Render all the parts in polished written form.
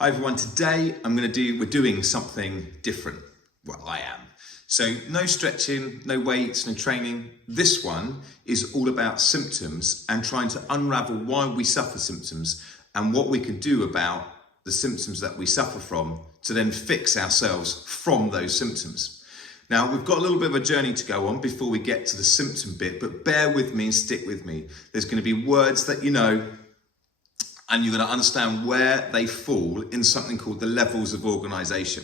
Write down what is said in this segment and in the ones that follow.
Hi everyone, today we're doing something different. Well, I am. So no stretching, no weights, no training. This one is all about symptoms and trying to unravel why we suffer symptoms and what we can do about the symptoms that we suffer from to then fix ourselves from those symptoms. Now, we've got a little bit of a journey to go on before we get to the symptom bit, but bear with me and stick with me. There's going to be words that you know, and you're going to understand where they fall in something called the levels of organisation.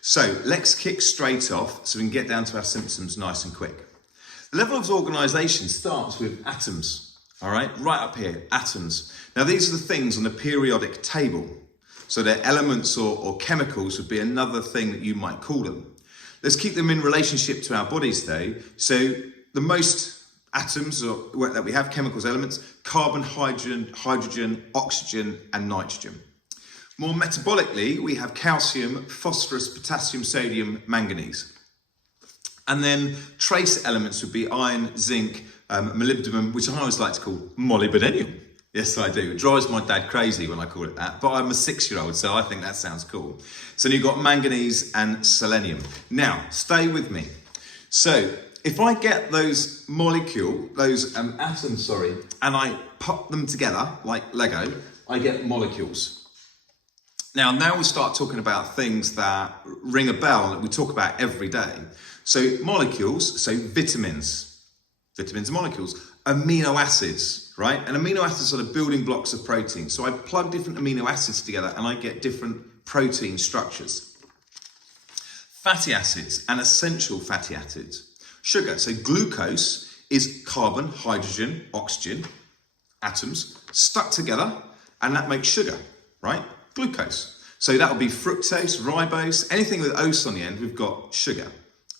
So let's kick straight off so we can get down to our symptoms nice and quick. The level of organisation starts with atoms, all right? Right up here, atoms. Now these are the things on the periodic table. So they're elements or chemicals would be another thing that you might call them. Let's keep them in relationship to our bodies though. So the most atoms that we have, chemicals, elements, carbon, hydrogen, oxygen, and nitrogen. More metabolically, we have calcium, phosphorus, potassium, sodium, manganese. And then trace elements would be iron, zinc, molybdenum, which I always like to call molybdenum. Yes, I do. It drives my dad crazy when I call it that, but I'm a 6-year-old, so I think that sounds cool. So you've got manganese and selenium. Now, stay with me. So, if I get those atoms, and I pop them together like Lego, I get molecules. Now we'll start talking about things that ring a bell that we talk about every day. So molecules, so vitamins are molecules, amino acids, right? And amino acids are the building blocks of protein. So I plug different amino acids together and I get different protein structures. Fatty acids and essential fatty acids. Sugar, so glucose is carbon, hydrogen, oxygen, atoms stuck together, and that makes sugar, right? Glucose. So that would be fructose, ribose, anything with ose on the end, we've got sugar.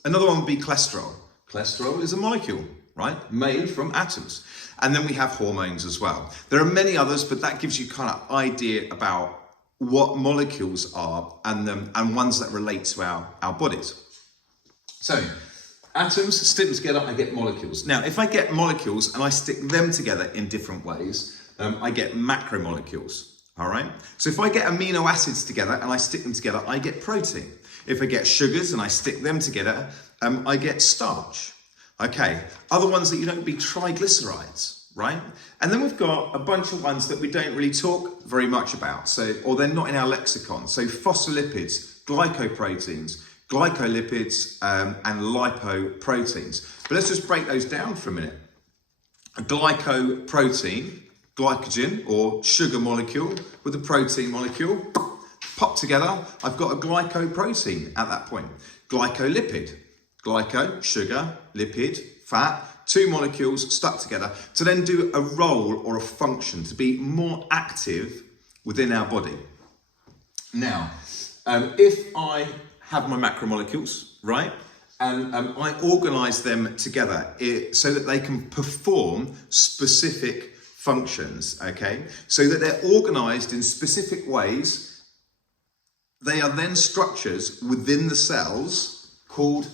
Another one would be cholesterol. Cholesterol is a molecule, right? Made from atoms. And then we have hormones as well. There are many others, but that gives you kind of idea about what molecules are and ones that relate to our bodies. So, atoms, stick them together, I get molecules. Now, if I get molecules and I stick them together in different ways, I get macromolecules, all right? So if I get amino acids together and I stick them together, I get protein. If I get sugars and I stick them together, I get starch. Okay, other ones that you don't be triglycerides, right? And then we've got a bunch of ones that we don't really talk very much about, or they're not in our lexicon. So phospholipids, glycoproteins, glycolipids and lipoproteins. But let's just break those down for a minute. A glycoprotein, glycogen or sugar molecule with a protein molecule, pop together, I've got a glycoprotein at that point. Glycolipid, glyco, sugar, lipid, fat, two molecules stuck together to then do a role or a function, to be more active within our body. Now, if I have my macromolecules, right? And I organise them together so that they can perform specific functions, okay? So that they're organised in specific ways. They are then structures within the cells called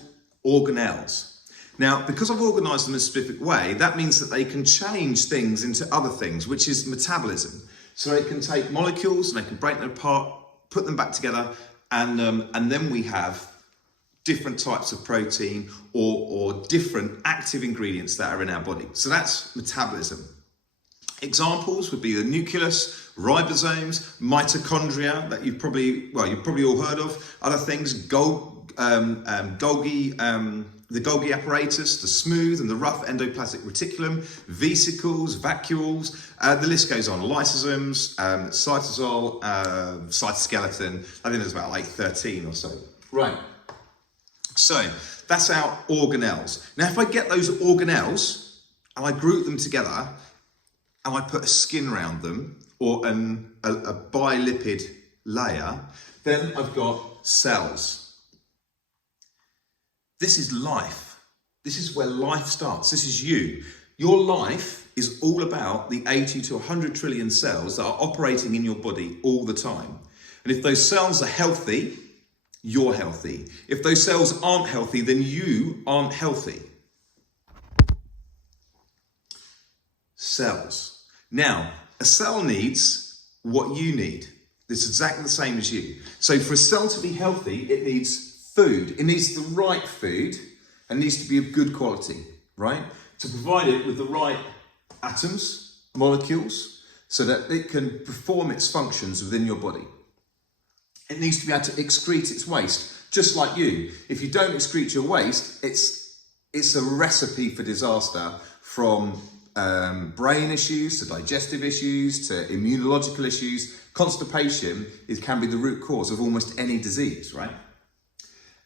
organelles. Now, because I've organised them in a specific way, that means that they can change things into other things, which is metabolism. So they can take molecules and they can break them apart, put them back together, and then we have different types of protein or different active ingredients that are in our body. So that's metabolism. Examples would be the nucleus, ribosomes, mitochondria that you've probably all heard of. Other things, the Golgi apparatus, the smooth and the rough endoplasmic reticulum, vesicles, vacuoles, the list goes on. Lysosomes, cytosol, cytoskeleton, I think there's about like 13 or so. Right, so that's our organelles. Now if I get those organelles and I group them together and I put a skin around them or a bilipid layer, then I've got cells. This is life. This is where life starts. This is you. Your life is all about the 80 to 100 trillion cells that are operating in your body all the time. And if those cells are healthy, you're healthy. If those cells aren't healthy, then you aren't healthy. Cells. Now, a cell needs what you need. It's exactly the same as you. So for a cell to be healthy, it needs food. It needs the right food and needs to be of good quality, right? To provide it with the right atoms, molecules, so that it can perform its functions within your body. It needs to be able to excrete its waste, just like you. If you don't excrete your waste, it's a recipe for disaster, from brain issues to digestive issues to immunological issues. Constipation can be the root cause of almost any disease, right?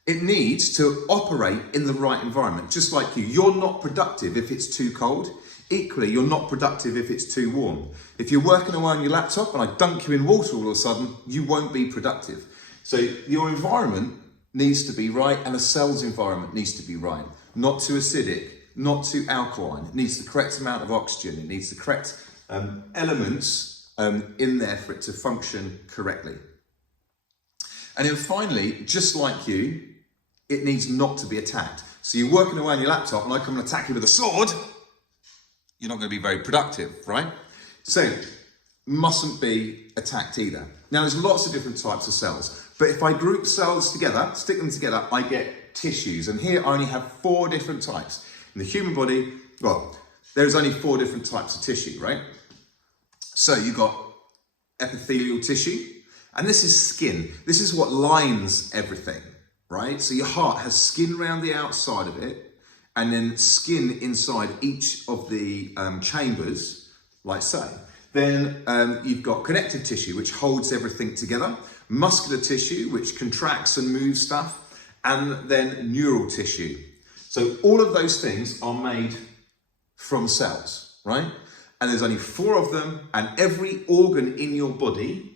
It needs to operate in the right environment, just like you. You're not productive if it's too cold. Equally, you're not productive if it's too warm. If you're working away on your laptop and I dunk you in water all of a sudden, you won't be productive. So your environment needs to be right, and a cell's environment needs to be right. Not too acidic, not too alkaline. It needs the correct amount of oxygen. It needs the correct elements in there for it to function correctly. And then finally, just like you, it needs not to be attacked. So you're working away on your laptop and I come and attack you with a sword, you're not going to be very productive, right? So, mustn't be attacked either. Now, there's lots of different types of cells, but if I group cells together, stick them together, I get tissues. And here I only have 4 different types. In the human body, well, there's only 4 different types of tissue, right? So you've got epithelial tissue, and this is skin. This is what lines everything, right? So your heart has skin around the outside of it, and then skin inside each of the chambers, like so. Then you've got connective tissue, which holds everything together, muscular tissue, which contracts and moves stuff, and then neural tissue. So all of those things are made from cells, right? And there's only 4 of them, and every organ in your body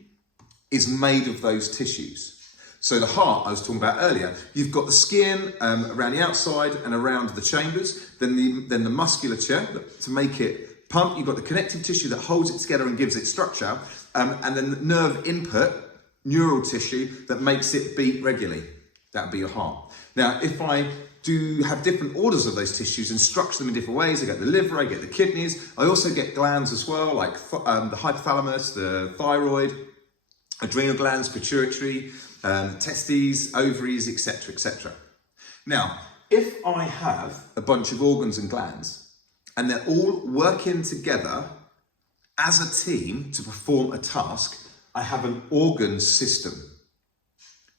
is made of those tissues. So the heart, I was talking about earlier, you've got the skin around the outside and around the chambers, then the musculature to make it pump, you've got the connective tissue that holds it together and gives it structure, and then the nerve input, neural tissue, that makes it beat regularly. That would be your heart. Now, if I do have different orders of those tissues and structure them in different ways, I get the liver, I get the kidneys, I also get glands as well, like the hypothalamus, the thyroid, adrenal glands, pituitary, testes, ovaries, etc., etc. Now, if I have a bunch of organs and glands and they're all working together as a team to perform a task, I have an organ system.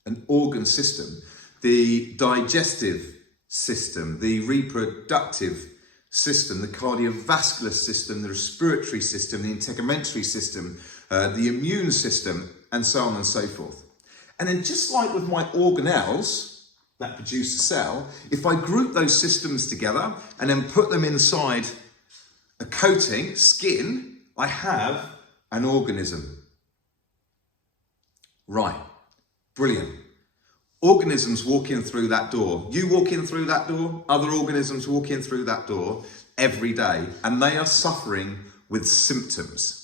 An organ system. The digestive system, the reproductive system, the cardiovascular system, the respiratory system, the integumentary system, the immune system, and so on and so forth. And then just like with my organelles that produce a cell, if I group those systems together and then put them inside a coating, skin, I have an organism. Right, brilliant. Organisms walk in through that door. You walk in through that door, other organisms walk in through that door every day, and they are suffering with symptoms.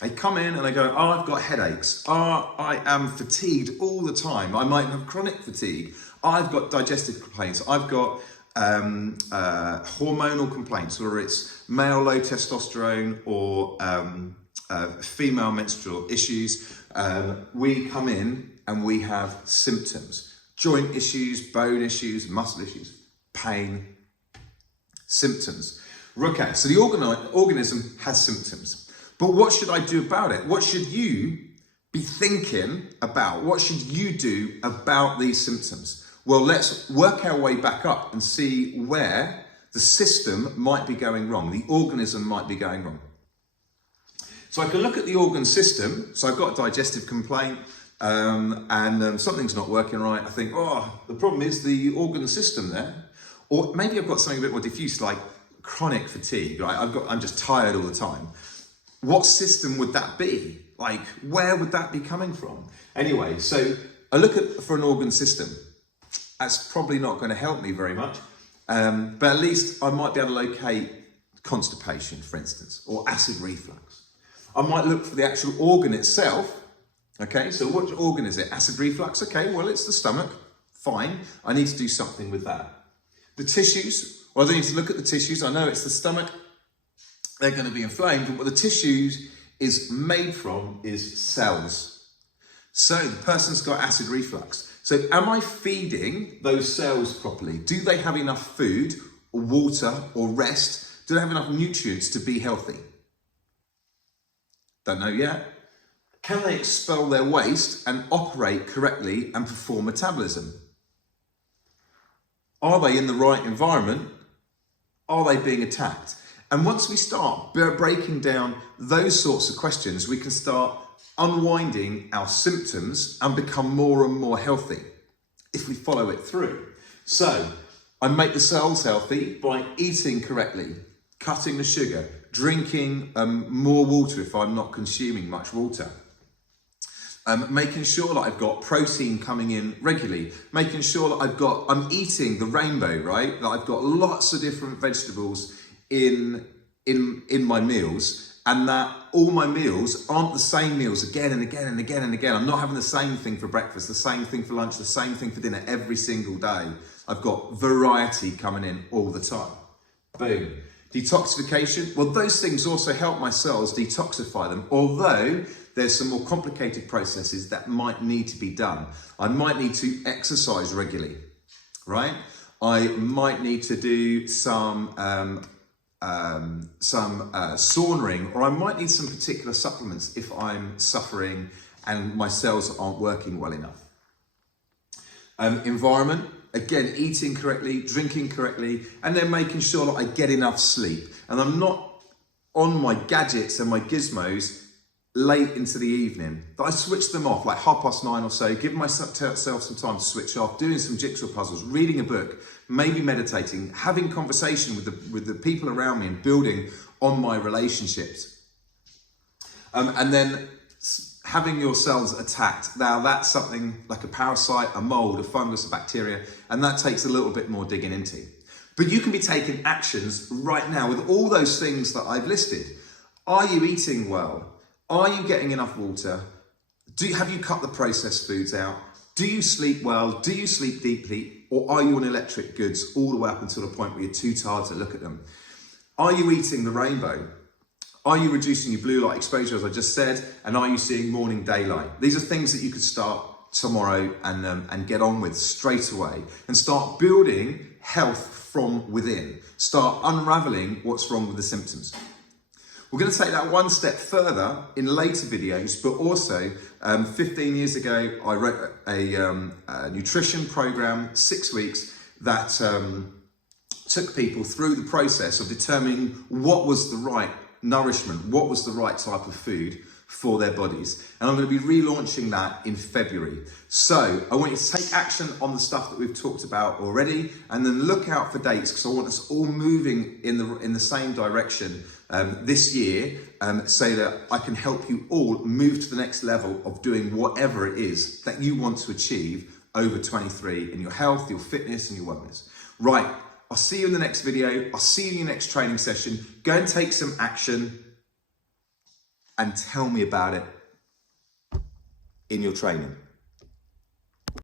They come in and they go, oh, I've got headaches. Oh, I am fatigued all the time. I might have chronic fatigue. I've got digestive complaints. I've got hormonal complaints, whether it's male low testosterone or female menstrual issues. We come in and we have symptoms. Joint issues, bone issues, muscle issues, pain, symptoms. Okay, so the organism has symptoms. But what should I do about it? What should you be thinking about? What should you do about these symptoms? Well, let's work our way back up and see where the system might be going wrong, the organism might be going wrong. So I can look at the organ system. So I've got a digestive complaint and something's not working right. I think, oh, the problem is the organ system there. Or maybe I've got something a bit more diffuse, like chronic fatigue, right? I'm just tired all the time. What system would that be? Like, where would that be coming from? Anyway, so I look for an organ system. That's probably not going to help me very much, but at least I might be able to locate constipation, for instance, or acid reflux. I might look for the actual organ itself. Okay, so what organ is it? Acid reflux? Okay, well, it's the stomach. Fine. I need to do something with that. The tissues, well, I need to look at the tissues. I know it's the stomach. They're going to be inflamed, but what the tissues is made from is cells. So the person's got acid reflux. So am I feeding those cells properly? Do they have enough food or water or rest? Do they have enough nutrients to be healthy? Don't know yet. Can they expel their waste and operate correctly and perform metabolism? Are they in the right environment? Are they being attacked? And once we start breaking down those sorts of questions, we can start unwinding our symptoms and become more and more healthy if we follow it through. So I make the cells healthy by eating correctly, cutting the sugar, drinking more water if I'm not consuming much water. Making sure that I've got protein coming in regularly, making sure that I'm eating the rainbow, right? That I've got lots of different vegetables in my meals, and that all my meals aren't the same meals again and again and again and again. I'm not having the same thing for breakfast, the same thing for lunch, the same thing for dinner every single day. I've got variety coming in all the time. Boom. Detoxification, well, those things also help my cells detoxify them, although there's some more complicated processes that might need to be done. I might need to exercise regularly, right? I might need to do some saunering, or I might need some particular supplements if I'm suffering and my cells aren't working well enough. Environment, again, eating correctly, drinking correctly, and then making sure that I get enough sleep. And I'm not on my gadgets and my gizmos late into the evening, that I switch them off like 9:30 or so, give myself some time to switch off, doing some jigsaw puzzles, reading a book, maybe meditating, having conversation with the people around me and building on my relationships. And then having your cells attacked. Now that's something like a parasite, a mold, a fungus, a bacteria, and that takes a little bit more digging into. But you can be taking actions right now with all those things that I've listed. Are you eating well? Are you getting enough water? Have you cut the processed foods out? Do you sleep well? Do you sleep deeply? Or are you on electric goods all the way up until the point where you're too tired to look at them? Are you eating the rainbow? Are you reducing your blue light exposure, as I just said? And are you seeing morning daylight? These are things that you could start tomorrow and get on with straight away and start building health from within. Start unraveling what's wrong with the symptoms. We're going to take that one step further in later videos, but also 15 years ago, I wrote a nutrition program, 6 weeks, that took people through the process of determining what was the right nourishment, what was the right type of food for their bodies. And I'm going to be relaunching that in February. So I want you to take action on the stuff that we've talked about already, and then look out for dates, because I want us all moving in the same direction this year, so that I can help you all move to the next level of doing whatever it is that you want to achieve over 23 in your health, your fitness, and your wellness. Right, I'll see you in the next video. I'll see you in your next training session. Go and take some action and tell me about it in your training.